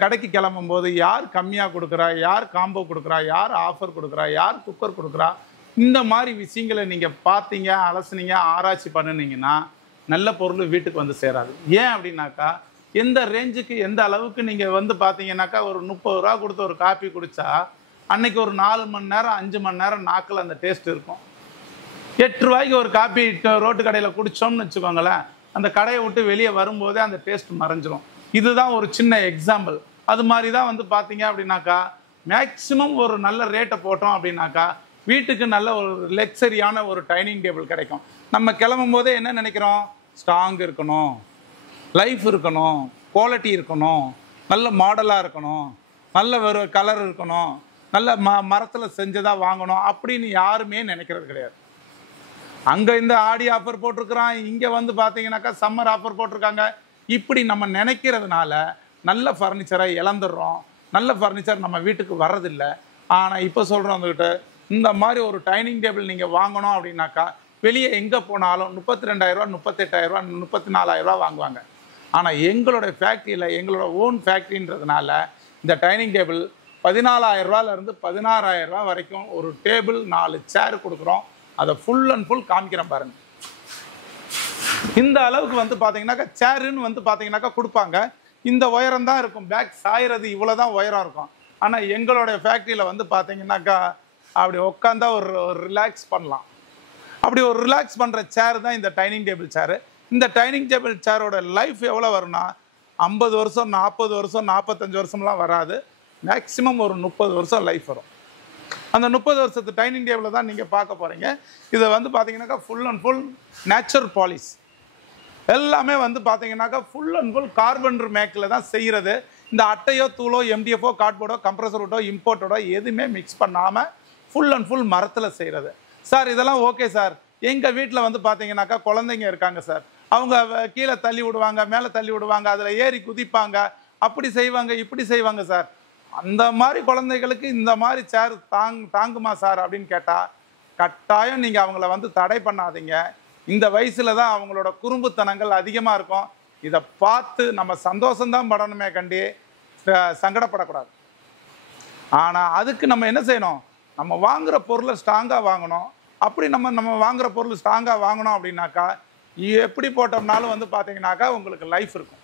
கடைக்கு கிளம்பும்போது யார் கம்மியாக கொடுக்குறா, யார் காம்போ கொடுக்குறா, யார் ஆஃபர் கொடுக்குறா, யார் குக்கர் கொடுக்குறா, இந்த மாதிரி விஷயங்களை நீங்கள் பார்த்தீங்க, அலசுனீங்க, ஆராய்ச்சி பண்ணினீங்கன்னா நல்ல பொருள் வீட்டுக்கு வந்து சேராது. ஏன் அப்படின்னாக்கா எந்த ரேஞ்சுக்கு எந்த அளவுக்கு நீங்கள் வந்து பார்த்தீங்கன்னாக்கா ஒரு 30 ரூபா கொடுத்து ஒரு காப்பி குடித்தா அன்னைக்கு ஒரு 4 மணி நேரம் 5 மணி நேரம் நாக்கில் அந்த டேஸ்ட் இருக்கும். 8 ரூபாய்க்கு ஒரு காப்பி ரோட்டு கடையில் குடித்தோம்னு வச்சுக்கோங்களேன், அந்த கடையை விட்டு வெளியே வரும்போதே அந்த டேஸ்ட் மறைஞ்சிரும். இதுதான் ஒரு சின்ன எக்ஸாம்பிள். அது மாதிரி தான் வந்து பார்த்தீங்க அப்படின்னாக்கா மேக்ஸிமம் ஒரு நல்ல ரேட்டை போட்டோம் அப்படின்னாக்கா வீட்டுக்கு நல்ல ஒரு லக்ஸரியான ஒரு டைனிங் டேபிள் கிடைக்கும். நம்ம கிளம்பும் போதே என்ன நினைக்கிறோம், ஸ்ட்ராங் இருக்கணும், லைஃப் இருக்கணும், குவாலிட்டி இருக்கணும், நல்ல மாடலாக இருக்கணும், நல்ல ஒரு கலர் இருக்கணும், நல்ல மரத்தில் செஞ்சதாக வாங்கணும் அப்படின்னு யாருமே நினைக்கிறது கிடையாது. அங்கே இந்த ஆடி ஆஃபர் போட்டிருக்கிறான், இங்கே வந்து பார்த்தீங்கன்னாக்கா சம்மர் ஆஃபர் போட்டிருக்காங்க. இப்படி நம்ம நினைக்கிறதுனால நல்ல ஃபர்னிச்சரை இழந்துடுறோம். நல்ல ஃபர்னிச்சர் நம்ம வீட்டுக்கு வர்றதில்லை. ஆனால் இப்போ சொல்கிறோம் வந்துக்கிட்ட இந்த மாதிரி ஒரு டைனிங் டேபிள் நீங்கள் வாங்கணும் அப்படின்னாக்கா வெளியே எங்கே போனாலும் 32,000 38,000 34,000 வாங்குவாங்க. ஆனால் எங்களுடைய ஃபேக்ட்ரியில் எங்களோட ஓன் ஃபேக்ட்ரின்றதுனால இந்த டைனிங் டேபிள் 14,000 16,000 வரைக்கும் ஒரு டேபிள் 4 சேர் கொடுக்குறோம். அதை ஃபுல் அண்ட் ஃபுல் காமிக்கிறேன் பாருங்கள். இந்த அளவுக்கு வந்து பார்த்தீங்கன்னாக்கா சேருன்னு வந்து பார்த்தீங்கன்னாக்கா கொடுப்பாங்க. இந்த உயரம் தான் இருக்கும், பேக் சாயிறது இவ்வளோ தான் உயரம் இருக்கும். ஆனால் எங்களுடைய ஃபேக்ட்ரியில் வந்து பார்த்தீங்கன்னாக்கா அப்படி உட்காந்தா ஒரு ரிலாக்ஸ் பண்ணலாம். அப்படி ஒரு ரிலாக்ஸ் பண்ணுற சேர் தான் இந்த டைனிங் டேபிள் சேரு. இந்த டைனிங் டேபிள் சேரோட லைஃப் எவ்வளோ வரும்னா 50 வருஷம் 40 வருஷம் 45 வருஷம்லாம் வராது. மேக்ஸிமம் ஒரு 30 வருஷம் லைஃப் வரும். அந்த 30 வருஷத்து டைனிங் டேபிளை தான் நீங்கள் பார்க்க போகிறீங்க. இதை வந்து பார்த்தீங்கன்னாக்கா full and full natural polish எல்லாமே வந்து பார்த்தீங்கன்னாக்கா ஃபுல் அண்ட் ஃபுல் கார்பன் மேக்கில் தான் செய்கிறது. இந்த அட்டையோ தூளோ எம்டிஎஃப்ஓ கார்ட்போர்டோ கம்ப்ரஸர் விட்டோ இம்போர்ட்டோடோ எதுவுமே மிக்ஸ் பண்ணாமல் ஃபுல் அண்ட் ஃபுல் மரத்தில் செய்கிறது. சார் இதெல்லாம் ஓகே சார், எங்கள் வீட்டில் வந்து பார்த்தீங்கன்னாக்கா குழந்தைங்க இருக்காங்க சார், அவங்க கீழே தள்ளி விடுவாங்க, மேலே தள்ளி விடுவாங்க, அதில் ஏறி குதிப்பாங்க, அப்படி செய்வாங்க இப்படி செய்வாங்க சார். அந்த மாதிரி குழந்தைகளுக்கு இந்த மாதிரி சேர் தாங்குமா சார் அப்படின்னு கேட்டால் கட்டாயம் நீங்கள் அவங்கள வந்து தடை பண்ணாதீங்க. இந்த வயசில் தான் அவங்களோட குறும்புத்தனங்கள் அதிகமாக இருக்கும். இதை பார்த்து நம்ம சந்தோஷம்தான் படணுமே கண்டி சங்கடப்படக்கூடாது. ஆனால் அதுக்கு நம்ம என்ன செய்யணும், நம்ம வாங்குகிற பொருளை ஸ்ட்ராங்காக வாங்கணும். அப்படி நம்ம வாங்குகிற பொருள் ஸ்ட்ராங்காக வாங்கணும் அப்படின்னாக்கா எப்படி போட்டோம்னாலும் வந்து பார்த்தீங்கன்னாக்கா உங்களுக்கு லைஃப் இருக்கும்.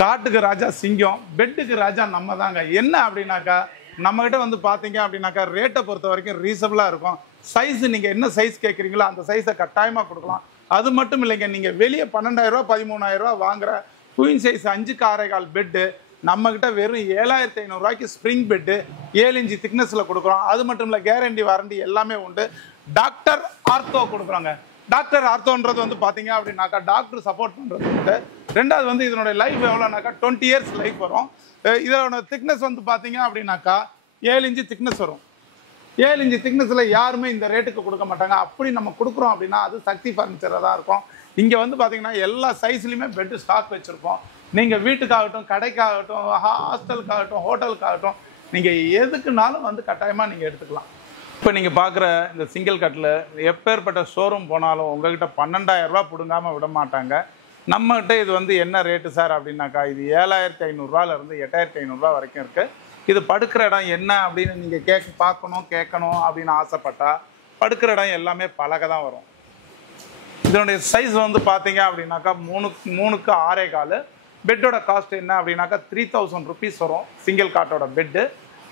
காட்டுக்கு ராஜா சிங்கம், பெட்டுக்கு ராஜா நம்ம தாங்க. என்ன அப்படின்னாக்கா நம்மகிட்ட வந்து பார்த்தீங்க அப்படின்னாக்கா ரேட்டை பொறுத்த வரைக்கும் ரீசனபிளாக இருக்கும். சைஸு நீங்கள் என்ன சைஸ் கேட்குறீங்களோ அந்த சைஸை கட்டாயமாக கொடுக்கலாம். அது மட்டும் இல்லைங்க, நீங்கள் வெளியே 12,000 13,000 வாங்குகிற குயின் சைஸ் 5 1/4 பெட்டு நம்மக்கிட்ட வெறும் 7,500 ஸ்ப்ரிங் பெட்டு 7 இன்ச்சு திக்னஸில் கொடுக்குறோம். அது மட்டும் இல்லை கேரண்டி வாரண்டி எல்லாமே உண்டு. டாக்டர் ஆர்த்தோ கொடுக்குறாங்க. டாக்டர் ஆர்த்தோன்றது வந்து பார்த்தீங்க அப்படின்னாக்கா டாக்டர் சப்போர்ட் பண்ணுறது உண்டு. ரெண்டாவது வந்து இதனுடைய லைஃப் எவ்வளோனாக்கா 20 இயர்ஸ் லைஃப் வரும். இதோட திக்னஸ் வந்து பார்த்தீங்க அப்படின்னாக்கா 7 இன்ச்சு திக்னஸ் வரும். 7 இன்ச்சு திக்னஸில் யாருமே இந்த ரேட்டுக்கு கொடுக்க மாட்டாங்க. அப்படி நம்ம கொடுக்குறோம் அப்படின்னா அது சக்தி ஃபர்னிச்சரில் தான் இருக்கும். இங்கே வந்து பார்த்தீங்கன்னா எல்லா சைஸ்லையுமே பெட்டு ஸ்டாக் வச்சுருப்போம். நீங்கள் வீட்டுக்காகட்டும், கடைக்காகட்டும், ஹாஸ்டலுக்காகட்டும், ஹோட்டலுக்காகட்டும், நீங்கள் எதுக்குனாலும் வந்து கட்டாயமாக நீங்கள் எடுத்துக்கலாம். இப்போ நீங்கள் பார்க்குற இந்த சிங்கிள் கட்டில் எப்பேற்பட்ட ஷோரூம் போனாலும் உங்கள்கிட்ட 12,000 ரூபா பிடுங்காமல் விட மாட்டாங்க. நம்மகிட்ட இது வந்து என்ன ரேட்டு சார் அப்படின்னாக்கா, இது 7,500 8,500 வரைக்கும் இருக்குது. இது படுக்கிற இடம் என்ன அப்படின்னு நீங்கள் கேட்கணும் அப்படின்னு ஆசைப்பட்டா படுக்கிற இடம் எல்லாமே பலகை தான் வரும். இதனுடைய சைஸ் வந்து பார்த்தீங்க அப்படின்னாக்கா 3க்கு 6.25. பெட்டோட காஸ்ட் என்ன அப்படின்னாக்கா 3,000 rupees வரும் சிங்கிள் காட்டோட பெட்டு.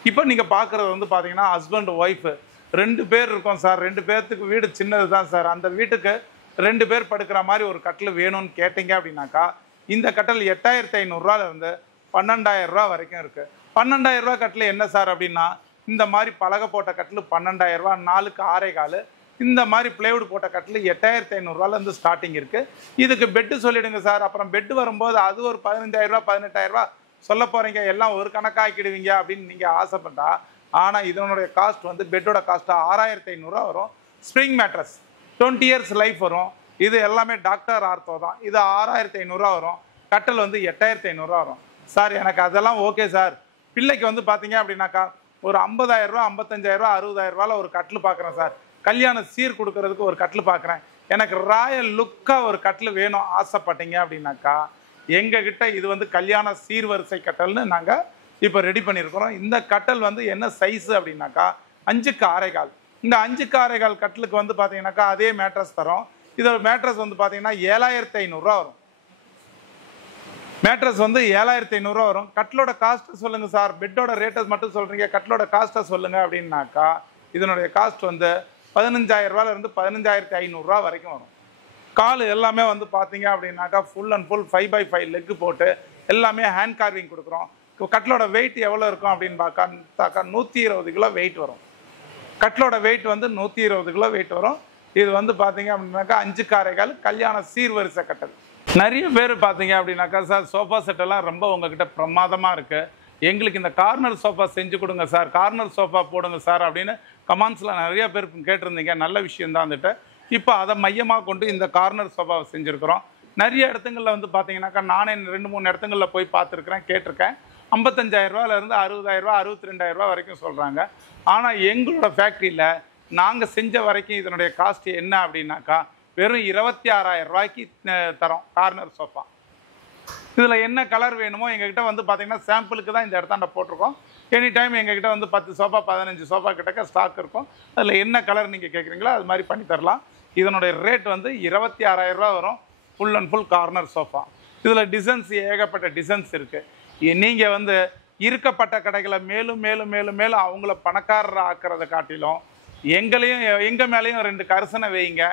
இப்போ நீங்கள் பார்க்குறது வந்து பார்த்தீங்கன்னா ஹஸ்பண்ட் ஒய்ஃபு 2 பேர் இருக்கோம் சார், 2 பேர்த்துக்கு வீடு சின்னது தான் சார், அந்த வீட்டுக்கு 2 பேர் படுக்கிற மாதிரி ஒரு கட்டில் வேணும்னு கேட்டிங்க அப்படின்னாக்கா இந்த கட்டில் 8,500 12,000 வரைக்கும் இருக்குது. 12,000 கட்டில் என்ன சார் அப்படின்னா, இந்த மாதிரி பலகை போட்ட கட்டில் 12,000, 4க்கு 6.25. இந்த மாதிரி பிளேவுட் போட்ட கட்டில் 8,500 ஸ்டார்டிங் இருக்குது. இதுக்கு பெட்டு சொல்லிவிடுங்க சார், அப்புறம் பெட்டு வரும்போது அது ஒரு 15,000 18,000 சொல்ல போகிறீங்க, எல்லாம் ஒரு கணக்காக்கிடுவீங்க அப்படின்னு நீங்கள் ஆசைப்பட்டா. ஆனால் இதனுடைய காஸ்ட் வந்து பெட்டோட காஸ்ட்டு 6,500 வரும். ஸ்ப்ரிங் மேட்ரஸ் 20 years லைஃப் வரும். இது எல்லாமே டாக்டர் ஆர்த்தோ தான். இது 6,500 வரும். கட்டில் வந்து 8,500 வரும். சார் எனக்கு அதெல்லாம் ஓகே சார், பிள்ளைக்கு வந்து பார்த்தீங்க அப்படின்னாக்கா ஒரு 50,000 55,000 60,000 ஒரு கட்டில் பார்க்குறேன் சார், கல்யாண சீர் கொடுக்கறதுக்கு ஒரு கட்டில் பார்க்குறேன், எனக்கு ராயல் லுக்காக ஒரு கட்டில் வேணும் ஆசைப்பட்டீங்க அப்படின்னாக்கா எங்ககிட்ட இது வந்து கல்யாண சீர்வரிசை கட்டல்னு நாங்கள் இப்போ ரெடி பண்ணியிருக்கிறோம். இந்த கட்டல் வந்து என்ன சைஸு அப்படின்னாக்கா 5க்கு 6.25. இந்த 5க்கு 6.25 கட்டிலுக்கு வந்து பார்த்தீங்கன்னாக்கா அதே மேட்ரஸ் தரோம். இதோட மேட்ரஸ் வந்து பார்த்தீங்கன்னா 7,500 வரும். மேட்ரஸ் வந்து 7,500 வரும். கட்டிலோட காஸ்ட்டை சொல்லுங்கள் சார், பெட்டோட ரேட்டை மட்டும் சொல்கிறீங்க, கட்டிலோட காஸ்ட்டை சொல்லுங்கள் அப்படின்னாக்கா இதனுடைய காஸ்ட் வந்து 15,000 15,500 வரைக்கும் வரும். கால் எல்லாமே வந்து பார்த்தீங்க அப்படின்னாக்கா full and full 5x5 leg போட்டு எல்லாமே ஹேண்ட் கார்விங் கொடுக்குறோம். கட்டிலோட வெயிட் எவ்வளோ இருக்கும் அப்படின்னு பார்த்தாக்கா 120 கிலோ வெயிட் வரும். கட்டிலோட வெயிட் வந்து 120 கிலோ வெயிட் வரும். இது வந்து பார்த்தீங்க அப்படின்னாக்கா 5க்கு 6.25 கல்யாண சீர்வரிசை கட்டல். நிறைய பேர் பார்த்தீங்க அப்படின்னாக்கா சார் சோஃபா செட்டெல்லாம் ரொம்ப உங்ககிட்ட பிரமாதமாக இருக்குது, எங்களுக்கு இந்த கார்னர் சோஃபா செஞ்சு கொடுங்க சார், கார்னர் சோஃபா போடுங்க சார் அப்படின்னு கமெண்ட்ஸில் நிறைய பேர் கேட்டிருந்தீங்க. நல்ல விஷயந்தான். வந்துட்டு இப்போ அதை மையமாக கொண்டு இந்த கார்னர் சோஃபாவை செஞ்சுருக்கிறோம். நிறைய இடத்துங்களில் வந்து பார்த்தீங்கன்னாக்கா நானே 2-3 இடத்துங்களில் போய் பார்த்துருக்குறேன், கேட்டிருக்கேன். 55,000 60,000 62,000 வரைக்கும் சொல்கிறாங்க. ஆனால் எங்களோட ஃபேக்ட்ரியில் நாங்கள் செஞ்ச வரைக்கும் இதனுடைய காஸ்ட் என்ன அப்படின்னாக்கா வெறும் 26,000 தரோம் கார்னர் சோஃபா. இதில் என்ன கலர் வேணுமோ எங்ககிட்ட வந்து பார்த்தீங்கன்னா சாம்பிளுக்கு தான் இந்த இடத்தாண்ட போட்டிருக்கோம். எனி டைம் எங்ககிட்ட வந்து 10 சோஃபா 15 சோஃபா கிட்டக்க ஸ்டாக் இருக்கும். அதில் என்ன கலர் நீங்கள் கேட்குறீங்களோ அது மாதிரி பண்ணி தரலாம். இதனுடைய ரேட் வந்து 26,000 வரும். Full and full corner sofa. இதில் டிசைன்ஸ் ஏகப்பட்ட டிசைன்ஸ் இருக்குது. நீங்கள் வந்து இருக்கப்பட்ட கடைகளை மேலும் மேலும் மேலும் மேலும் அவங்கள பணக்காரர் ஆக்கிறத காட்டிலும் எங்கள் மேலேயும் 2 கரிசனை வைங்க.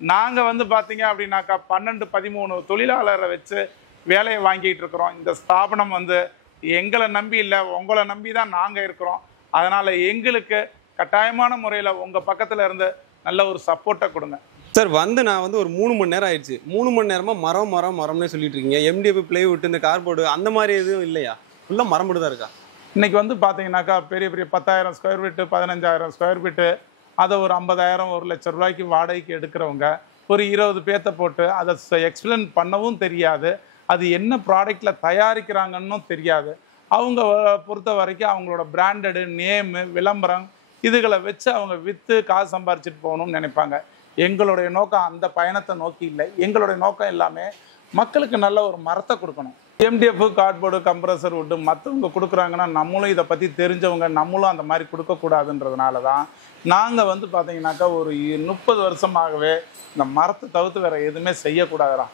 நாங்கள் வந்து பார்த்தீங்க அப்படின்னாக்கா 12-13 தொழிலாளரை வச்சு வேலையை வாங்கிட்டு இருக்கிறோம். இந்த ஸ்தாபனம் வந்து எங்களை நம்பி இல்லை, உங்களை நம்பி தான் நாங்கள் இருக்கிறோம். அதனால் எங்களுக்கு கட்டாயமான முறையில் உங்கள் பக்கத்தில் இருந்து நல்ல ஒரு சப்போர்ட்டை கொடுங்க சார். நான் ஒரு 3 மணி நேரம் ஆயிடுச்சு. 3 மணி நேரமாக மரம்னே சொல்லிட்டு இருக்கீங்க. MDF பிளைவுட் இந்த கார்போர்டு அந்த மாதிரி எதுவும் இல்லையா? ஃபுல்லாக மரம் மட்டும் தான் இருக்கா? இன்றைக்கி வந்து பார்த்தீங்கன்னாக்கா பெரிய 10,000 ஸ்கொயர் ஃபீட்டு 15,000 ஸ்கொயர் ஃபீட்டு அதை ஒரு 50,000 1 லட்ச ரூபாய்க்கு வாடகைக்கு எடுக்கிறவங்க ஒரு 20 பேர்த்த போட்டு அதை எக்ஸ்பிளைன் பண்ணவும் தெரியாது, அது என்ன ப்ராடக்டில் தயாரிக்கிறாங்கன்னு தெரியாது. அவங்க பொறுத்த வரைக்கும் அவங்களோட பிராண்டடு நேமு விளம்பரம் இதுகளை வச்சு அவங்க விற்று காசு சம்பாரிச்சிட்டு போகணும்னு நினைப்பாங்க. எங்களுடைய நோக்கம் அந்த பயணத்தை நோக்கி இல்லை. எங்களுடைய நோக்கம் எல்லாமே மக்களுக்கு நல்ல ஒரு மரத்தை கொடுக்கணும். MDF கார்ட்போர்டு கம்ப்ரஸர் வுட்டு மற்றவங்க கொடுக்குறாங்கன்னா நம்மளும் இதை பற்றி தெரிஞ்சவங்க நம்மளும் அந்த மாதிரி கொடுக்கக்கூடாதுன்றதுனால தான் நாங்கள் வந்து பார்த்தீங்கன்னாக்கா ஒரு 30 வருஷமாகவே இந்த மரத்தை தவிர்த்து வேறு எதுவுமே செய்யக்கூடாதுடா.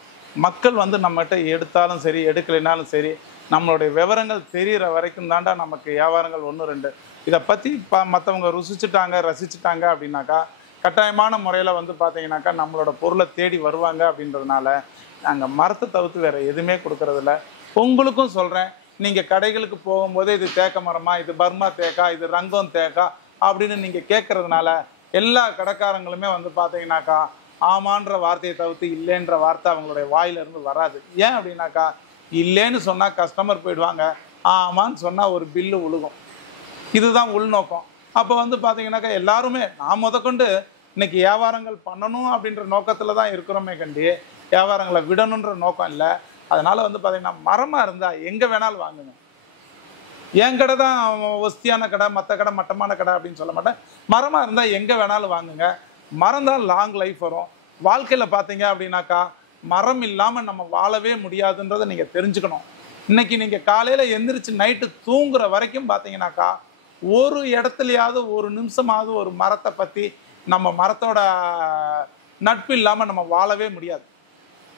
மக்கள் வந்து நம்மகிட்ட எடுத்தாலும் சரி எடுக்கலைனாலும் சரி நம்மளுடைய விவரங்கள் தெரிகிற வரைக்கும் தாண்டா நமக்கு வியாபாரங்கள் 1-2 இதை பற்றி மற்றவங்க ருசிச்சுட்டாங்க ரசிச்சுட்டாங்க அப்படின்னாக்கா கட்டாயமான முறையில் வந்து பார்த்தீங்கன்னாக்கா நம்மளோட பொருளை தேடி வருவாங்க. அப்படின்றதுனால நாங்கள் மரத்தை தவிர்த்து வேறு எதுவுமே கொடுக்கறதில்ல. உங்களுக்கும் சொல்கிறேன், நீங்கள் கடைகளுக்கு போகும்போதே இது தேக்க மரமா, இது பர்மா தேக்கா, இது ரங்கம் தேக்கா அப்படின்னு நீங்கள் கேட்குறதுனால எல்லா கடைக்காரங்களுமே வந்து பார்த்தீங்கன்னாக்கா ஆமான்ற வார்த்தையை தவிர்த்து இல்லைன்ற வார்த்தை அவங்களுடைய வாயிலிருந்து வராது. ஏன் அப்படின்னாக்கா இல்லைன்னு சொன்னால் கஸ்டமர் போயிடுவாங்க, ஆமான்னு சொன்னால் ஒரு பில்லு உழுகும். இதுதான் உள்நோக்கம். அப்போ வந்து பார்த்தீங்கன்னாக்கா எல்லாருமே நான் முதற்கொண்டு இன்னைக்கு வியாபாரங்கள் பண்ணணும் அப்படின்ற நோக்கத்தில் தான் இருக்கிறோமே கண்டி வியாபாரங்களை விடணுன்ற நோக்கம் இல்லை. அதனால் வந்து பார்த்தீங்கன்னா மரமாக இருந்தால் எங்கே வேணாலும் வாங்குங்க. என் கடை தான் ஒஸ்தியான கடை, மற்ற கடை மட்டமான கடை அப்படின்னு சொல்ல மாட்டேன். மரமாக இருந்தால் எங்கே வேணாலும் வாங்குங்க. மரம் தான் லாங் லைஃப் வரும். வாழ்க்கையில் பார்த்தீங்க அப்படின்னாக்கா மரம் இல்லாமல் நம்ம வாழவே முடியாதுன்றதை நீங்கள் தெரிஞ்சுக்கணும். இன்றைக்கி நீங்கள் காலையில் எந்திரிச்சு நைட்டு தூங்குற வரைக்கும் பார்த்தீங்கன்னாக்கா ஒரு இடத்துலையாவது ஒரு நிமிஷமாவது ஒரு மரத்தை பற்றி நம்ம மரத்தோட நட்பு இல்லாமல் நம்ம வாழவே முடியாது.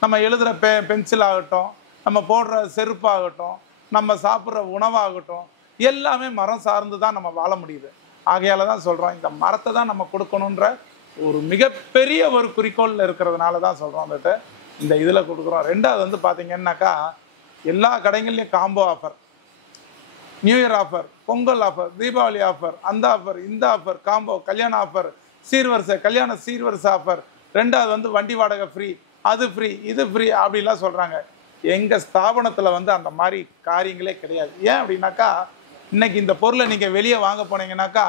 நம்ம எழுதுகிற பென்சில் ஆகட்டும், நம்ம போடுற செருப்பாகட்டும், நம்ம சாப்பிட்ற உணவாகட்டும், எல்லாமே மரம் சார்ந்து தான் நம்ம வாழ முடியுது. ஆகையால் தான் சொல்கிறோம், இந்த மரத்தை தான் நம்ம கொடுக்கணுன்ற ஒரு மிகப்பெரிய ஒரு குறிக்கோளில் இருக்கிறதுனால தான் சொல்கிறோம். வந்துட்டு இந்த இதில் கொடுக்குறோம். ரெண்டாவது வந்து பார்த்தீங்கன்னாக்கா எல்லா கடைகள்லையும் combo offer, new year offer, Pongal offer, Deepavali offer, அந்த ஆஃபர் இந்த ஆஃபர், காம்போ கல்யாண ஆஃபர், சீர்வரிசை கல்யாண சீர்வரிசை ஆஃபர், ரெண்டாவது வந்து வண்டி வாடகை ஃப்ரீ, அது ஃப்ரீ, இது ஃப்ரீ அப்படிலாம் சொல்கிறாங்க. எங்கள் ஸ்தாபனத்தில் வந்து அந்த மாதிரி காரியங்களே கிடையாது. ஏன் அப்படின்னாக்கா இன்றைக்கி இந்த பொருளை நீங்கள் வெளியே வாங்க போனீங்கன்னாக்கா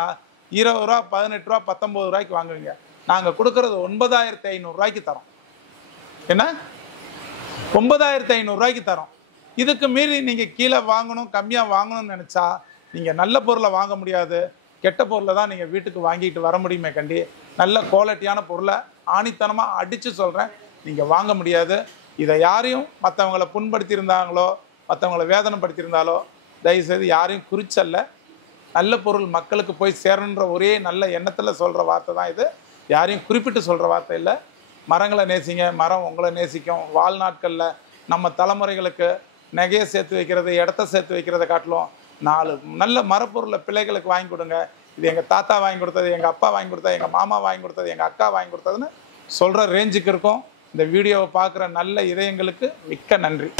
20 ரூபா, 18 ரூபா, 19 ரூபாய்க்கு வாங்குவீங்க. நாங்கள் கொடுக்குறது 9500 ரூபாய்க்கு தரோம். என்ன 9500 ரூபாய்க்கு தரோம். இதுக்கு மீறி நீங்கள் கீழே வாங்கணும், கம்மியாக வாங்கணும்னு நினச்சா நீங்கள் நல்ல பொருளை வாங்க முடியாது. கெட்ட பொருளை தான் நீங்கள் வீட்டுக்கு வாங்கிட்டு வர முடியுமே கண்டி. நல்ல குவாலிட்டியான பொருளை ஆணித்தனமாக அடித்து சொல்கிறேன், நீங்கள் வாங்க முடியாது. இதை யாரையும் மற்றவங்களை புண்படுத்தியிருந்தாங்களோ மற்றவங்களை வேதனைப்படுத்தியிருந்தாலோ தயவுசெய்து யாரையும் குறிச்சல்ல. நல்ல பொருள் மக்களுக்கு போய் சேரணுன்ற ஒரே நல்ல எண்ணத்தில் சொல்கிற வார்த்தை தான் இது. யாரையும் குறிப்பிட்டு சொல்கிற வார்த்தை இல்லை. மரங்களை நேசிங்க, மரம் உங்களை நேசிக்கும். வாழ்நாட்களில் நம்ம தலைமுறைகளுக்கு நகையை சேர்த்து வைக்கிறது, இடத்த சேர்த்து வைக்கிறத காட்டிலும் 4 நல்ல மரப்பொருளை பிள்ளைகளுக்கு வாங்கி கொடுங்க. இது எங்கள் தாத்தா வாங்கி கொடுத்தது, எங்கள் அப்பா வாங்கி கொடுத்தது, எங்கள் மாமா வாங்கி கொடுத்தது, எங்கள் அக்கா வாங்கி கொடுத்ததுன்னு சொல்கிற ரேஞ்சுக்கு இருக்கும். இந்த வீடியோவை பார்க்குற நல்ல இதயங்களுக்கு மிக்க நன்றி.